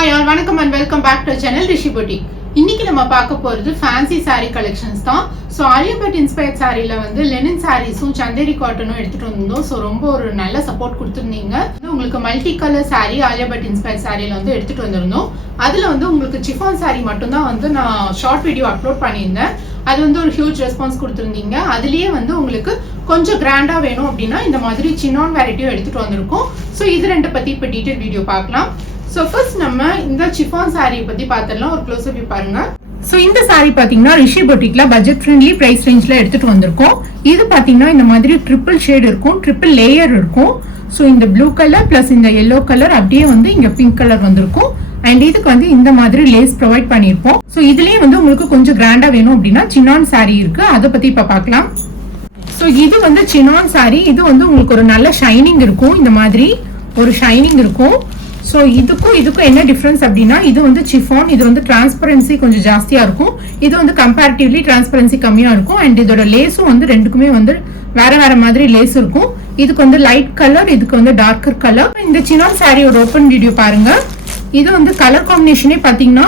Hi all, வணக்கம் and welcome back to our channel Rishi Boutique. இன்னைக்கு நம்ம பார்க்க போறது ஃபேன்சி saree collections தான். So Alyabhatt inspired sareeல வந்து linen sareesum chanderi cottonum எடுத்துட்டு வந்தோம். So ரொம்ப ஒரு நல்ல சப்போர்ட் கொடுத்திருந்தீங்க. உங்களுக்கு multi colour saree Alyabhatt inspired sareeல வந்து எடுத்துட்டு வந்திருந்தோம். அதுல வந்து உங்களுக்கு chiffon saree மட்டும் தான் வந்து நான் ஷார்ட் வீடியோ அப்லோட் பண்ணியிருந்தேன். அது வந்து ஒரு ஹியூஜ் ரெஸ்பான்ஸ் கொடுத்திருந்தீங்க. அதுலயே வந்து உங்களுக்கு கொஞ்சம் கிராண்டா வேணும் அப்படின்னா இந்த மாதிரி சின்னான் வெரைட்டியும் எடுத்துட்டு வந்திருக்கோம். ஸோ இது ரெண்டு பத்தி இப்போ டீடைல் வீடியோ பார்க்கலாம். ஸோ ஃபர்ஸ்ட் நம்ம இந்த சிஃபான் சாரீ பத்தி பார்த்துடலாம். ஒரு க்ளோஸ் அப் பாருங்க. ஸோ இந்த சாரீ பாத்தீங்கன்னா ரிஷி பொட்டிக்ல பட்ஜெட் ஃப்ரெண்ட்லி பிரைஸ் ரேஞ்ச்ல எடுத்துட்டு வந்திருக்கோம். இது பாத்தீங்கன்னா இந்த மாதிரி ட்ரிபிள் ஷேட் இருக்கும், ட்ரிபிள் லேயர் இருக்கும். ஸோ இந்த ப்ளூ கலர் பிளஸ் இந்த எல்லோ கலர் அப்படியே வந்து இங்க பிங்க் கலர் வந்திருக்கும். அண்ட் இதுக்கு வந்து இந்த மாதிரி லேஸ் ப்ரொவைட் பண்ணியிருப்போம். ஸோ இதுலயே வந்து உங்களுக்கு கொஞ்சம் கிராண்டா வேணும் அப்படின்னா சின்னான் சாரீ இருக்கு, அதை பத்தி இப்ப பார்க்கலாம். ஸோ இது வந்து சின்னான் சாரீ. இது வந்து உங்களுக்கு ஒரு நல்ல ஷைனிங் இருக்கும், இந்த மாதிரி ஒரு ஷைனிங் இருக்கும். ஸோ இதுக்கும் என்ன டிஃப்ரென்ஸ் அப்படின்னா இது வந்து சிஃபான், இது வந்து டிரான்ஸ்பரன்சி கொஞ்சம் ஜாஸ்தியா இருக்கும், இது வந்து கம்பேரிட்டிவ்லி டிரான்ஸ்பரன்சி கம்மியா இருக்கும். அண்ட் இதோட லேஸும் வந்து ரெண்டுக்குமே வந்து வேற மாதிரி லேஸ் இருக்கும். இதுக்கு வந்து லைட் கலர், இதுக்கு வந்து டார்க்கர் கலர். இந்த சின்னான் சாரியோட ஓப்பன் வீடியோ பாருங்க. இது வந்து கலர் காம்பினேஷனே பாத்தீங்கன்னா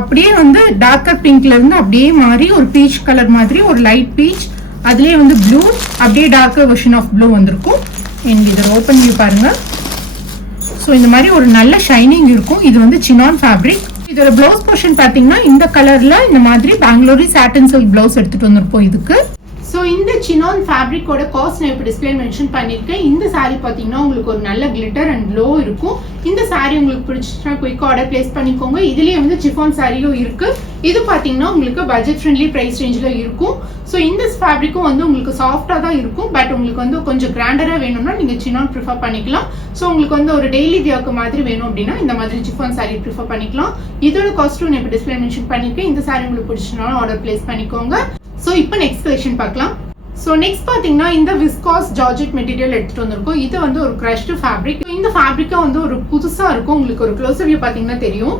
அப்படியே வந்து டார்க்கர் பிங்க்ல இருந்து அப்படியே மாறி ஒரு பீச் கலர் மாதிரி ஒரு லைட் பீச், அதுலயே வந்து ப்ளூ, அப்படியே டார்க்கர் வெர்ஷன் ஆஃப் ப்ளூ வந்திருக்கும். அண்ட் இதோட ஓப்பன் வியூ பாருங்க. ஸோ இந்த மாதிரி ஒரு நல்ல ஷைனிங் இருக்கும். இது வந்து சின்னான் ஃபேப்ரிக். இதோட பிளவுஸ் போர்ஷன் பாத்தீங்கன்னா இந்த கலர்ல இந்த மாதிரி பெங்களூரி சாட்டின் சில்க் பிளவுஸ் எடுத்துட்டு வந்திருப்போம் இதுக்கு. ஸோ இந்த சின்னான் ஃபேப்ரிக்கோட காஸ்ட் நான் இப்போ டிஸ்பிளே மென்ஷன் பண்ணியிருக்கேன். இந்த சாரீ பார்த்தீங்கன்னா உங்களுக்கு ஒரு நல்ல கிளிட்டர் அண்ட் க்ளோ இருக்கும். இந்த சாரீ உங்களுக்கு பிடிச்சிச்சுன்னா குயிக்காக ஆர்டர் பிளேஸ் பண்ணிக்கோங்க. இதுலேயே வந்து சிஃபான் சாரியும் இருக்கு. இது பார்த்தீங்கன்னா உங்களுக்கு பட்ஜெட் ஃப்ரெண்ட்லி ப்ரைஸ் ரேஞ்சில் இருக்கும். ஸோ இந்த ஃபேப்ரிக்கும் வந்து உங்களுக்கு சாஃப்டாக தான் இருக்கும். பட் உங்களுக்கு வந்து கொஞ்சம் கிராண்டராக வேணும்னா நீங்கள் சின்னான் ப்ரிஃபர் பண்ணிக்கலாம். ஸோ உங்களுக்கு வந்து ஒரு டெய்லி வியர்க்கு மாதிரி வேணும் அப்படின்னா இந்த மாதிரி சிஃபான் சாரீ ப்ரிஃபர் பண்ணிக்கலாம். இதோட காஸ்ட்டும் நான் இப்போ டிஸ்பிளே மென்ஷன் பண்ணியிருக்கேன். இந்த சாரீ உங்களுக்கு பிடிச்சினாலும் ஆர்டர் பிளேஸ் பண்ணிக்கோங்க. ஸோ இப்போ நெக்ஸ்ட் கலெக்ஷன் பார்க்கலாம். ஸோ நெக்ஸ்ட் பார்த்தீங்கன்னா இந்த விஸ்காஸ் ஜார்ஜெட் மெட்டீரியல் எடுத்துட்டு வந்திருக்கோம். இது வந்து ஒரு கிரஷ்டு ஃபேப்ரிக். இந்த ஃபேப்ரிக்கும் வந்து ஒரு புதுசாக இருக்கும். உங்களுக்கு ஒரு க்ளோஸ் வியூ பார்த்தீங்கன்னா தெரியும்.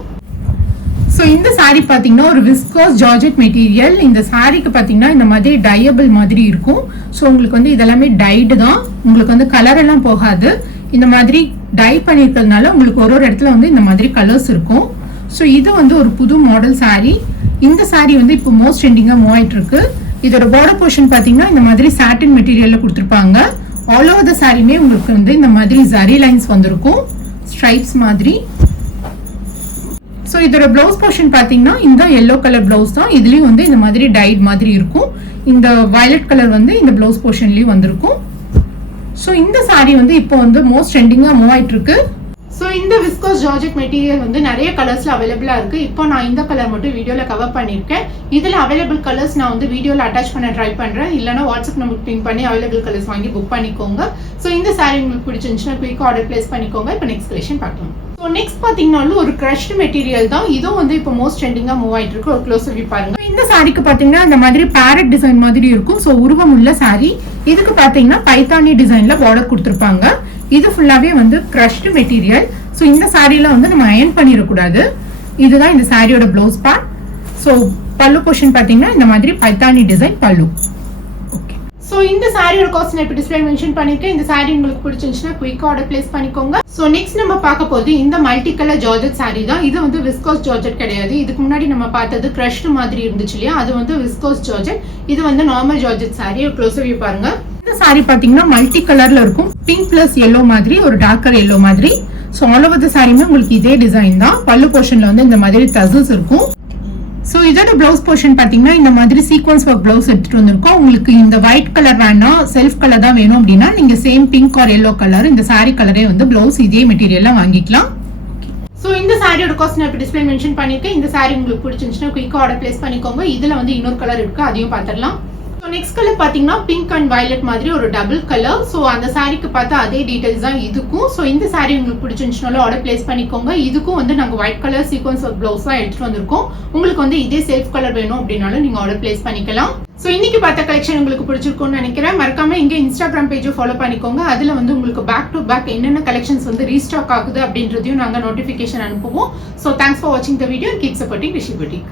ஸோ இந்த சாரீ பார்த்தீங்கன்னா ஒரு விஸ்காஸ் ஜார்ஜெட் மெட்டீரியல். இந்த சாரீக்கு பார்த்தீங்கன்னா இந்த மாதிரி டையபிள் மாதிரி இருக்கும். ஸோ உங்களுக்கு வந்து இதெல்லாமே டைடு தான், உங்களுக்கு வந்து கலர் எல்லாம் போகாது. இந்த மாதிரி டை பண்ணியிருக்கிறதுனால உங்களுக்கு ஒரு இடத்துல வந்து இந்த மாதிரி கலர்ஸ் இருக்கும். ஸோ இது வந்து ஒரு புது மாடல் சாரீ. இந்த சாரீ வந்து இப்போ மோஸ்ட் ட்ரெண்டிங்காக மூவ் ஆயிட்டு இருக்கு. இதோட பார்டர் போர்ஷன் பாத்தீங்கன்னா இந்த மாதிரி சாட்டின் மெட்டீரியல்ல கொடுத்துருப்பாங்க. ஆல் ஓவர் த சாரியுமே உங்களுக்கு வந்து இந்த மாதிரி ஜரி லைன்ஸ் வந்திருக்கும், ஸ்ட்ரைப்ஸ் மாதிரி. ஸோ இதோட பிளவுஸ் போர்ஷன் பாத்தீங்கன்னா இந்த எல்லோ கலர் பிளவுஸ் தான். இதுலயும் வந்து இந்த மாதிரி டைட் மாதிரி இருக்கும். இந்த வயலட் கலர் வந்து இந்த பிளவுஸ் போர்ஷன்லயும் வந்திருக்கும். ஸோ இந்த சாரி வந்து இப்போ வந்து மோஸ்ட் ட்ரெண்டிங்கா மூவ் ஆயிட்டு இருக்கு. ஸோ இந்த விஸ்காஸ் ஜார்ஜெட் மெட்டீரியல் வந்து நிறைய கலர்ஸ்ல அவைலபிளா இருக்கு. இப்போ நான் இந்த கலர் மட்டும் வீடியோல கவர் பண்ணிருக்கேன். இதுல அவைலபிள் கலர்ஸ் நான் வந்து வீடியோல அட்டாச் பண்ண ட்ரை பண்றேன். இல்லைன்னா வாட்ஸ்அப் நம்பருக்கு பின் பண்ணி அவைலபிள் கலர்ஸ் வாங்கி புக் பண்ணிக்கோங்க. ஸோ இந்த சாரி உங்களுக்கு பிடிச்சிருந்துச்சுன்னா குயிக் ஆர்டர் பிளேஸ் பண்ணிக்கோங்க. இப்போ நெக்ஸ்ட் கலெக்ஷன் பார்க்கலாம். ஸோ நெக்ஸ்ட் பாத்தீங்கன்னாலும் ஒரு கிரஷ்டு மெட்டீரியல் தான். இதுவும் வந்து இப்போ மோஸ்ட் ட்ரெண்டிங்கா மூவ் ஆயிட்டு இருக்கு. ஒரு க்ளோஸ் வியூ பாருங்க. இந்த சாரிக்கு பாத்தீங்கன்னா இந்த மாதிரி பேரட் டிசைன் மாதிரி இருக்கும். ஸோ உருவம் உள்ள சாரி. இதுக்கு பாத்தீங்கன்னா பைத்தானி டிசைன்ல பார்டர் கொடுத்துருப்பாங்க. இது ஃபுல்லாவே வந்து கிரஷ்டு மெட்டீரியல். ஸோ இந்த சாரியில வந்து நம்ம அயன் பண்ணிடக்கூடாது. இதுதான் இந்த சாரியோட பிளவுஸ் பார்ட். ஸோ பல்லு போர்ஷன் பாத்தீங்கன்னா இந்த மாதிரி பைத்தானி டிசைன் பல்லு. ஓகே. ஸோ இந்த சாரியோட காஸ்ட் நான் இப்போ டிஸ்பிளே மென்ஷன் பண்ணிருக்கேன். இந்த சாரி உங்களுக்கு பிடிச்சிருந்துச்சுன்னா குயிக் ஆர்டர் பிளேஸ் பண்ணிக்கோங்க. ஸோ நெக்ஸ்ட் நம்ம பார்க்க போது இந்த மல்டி கலர் ஜார்ஜெட் சாரி தான். இது வந்து விஸ்காஸ் ஜார்ஜெட் கிடையாது. இதுக்கு முன்னாடி நம்ம பார்த்தது கிரஷ்டு மாதிரி இருந்துச்சு இல்லையா, அது வந்து விஸ்காஸ் ஜார்ஜெட். இது வந்து நார்மல் ஜார்ஜெட் சாரி. ஒரு க்ளோஸ் வியூ பாருங்க. இந்த சாரி பாத்தீங்கன்னா மல்டி கலர்ல இருக்கும். பிங்க் பிளஸ் எல்லோ மாதிரி, ஒரு டார்க்கர் எல்லோ மாதிரி. ஸோ ஆல் ஓவர் த சாரியுமே உங்களுக்கு இதே டிசைன் தான். பல்லு போர்ஷன்ல வந்து இந்த மாதிரி டசல்ஸ் இருக்கும். ஸோ இதோட பிளவுஸ் போர்ஷன் பாத்தீங்கன்னா இந்த மாதிரி சீக்வன்ஸ் ஒர்க் பிளவுஸ் எடுத்துட்டு வந்திருக்கோம். உங்களுக்கு இந்த ஒயிட் கலர் வேணா செல்ஃப் கலர் தான் வேணும் அப்படின்னா நீங்க same pink R yellow colour இந்த சாரி கலரே வந்து பிளவுஸ் இதே மெட்டீரியல்ல வாங்கிக்கலாம். ஸோ இந்த சாரியோட காஸ்ட் நான் இப்போ டிஸ்பிளே மென்ஷன் பண்ணிருக்கேன். இந்த சாரி உங்களுக்கு பிடிச்சிருந்துச்சுன்னா குயிக் ஆர்டர் பிளேஸ் பண்ணிக்கோங்க. இதுல வந்து இன்னொரு கலர் இருக்கு, அதையும் பார்த்துடலாம். ஸோ நெக்ஸ்ட் கலர் பார்த்தீங்கன்னா பிங்க் அண்ட் வயலட் மாதிரி ஒரு டபுள் கலர். ஸோ அந்த சாரிக்கு பார்த்தா அதே டீடைல்ஸ் தான் இதுக்கும். ஸோ இந்த சாரி உங்களுக்கு பிடிச்சிருந்துச்சுனாலும் ஆர்டர் பிளேஸ் பண்ணிக்கோங்க. இதுக்கும் வந்து நாங்கள் white colour sequins of blouse தான் எடுத்துட்டு வந்திருக்கோம். உங்களுக்கு வந்து இதே செல்ஃப் கலர் வேணும் அப்படின்னாலும் நீங்க ஆர்டர் பிளேஸ் பண்ணிக்கலாம். ஸோ இன்னைக்கு பார்த்த கலெக்ஷன் உங்களுக்கு பிடிச்சிருக்கும்னு நினைக்கிறேன். மறக்காம இங்க இன்ஸ்டாகிராம் பேஜை ஃபாலோ பண்ணிக்கோங்க. அதுல வந்து உங்களுக்கு பேக் டு பேக் என்னென்ன கலெக்ஷன்ஸ் வந்து ரீஸ்டாக் ஆகுது அப்படின்றதையும் நாங்கள் நோட்டிஃபிகேஷன் அனுப்புவோம். ஸோ தேங்க்ஸ் ஃபார் வாட்சிங் the video. Keep supporting Rishi boutique.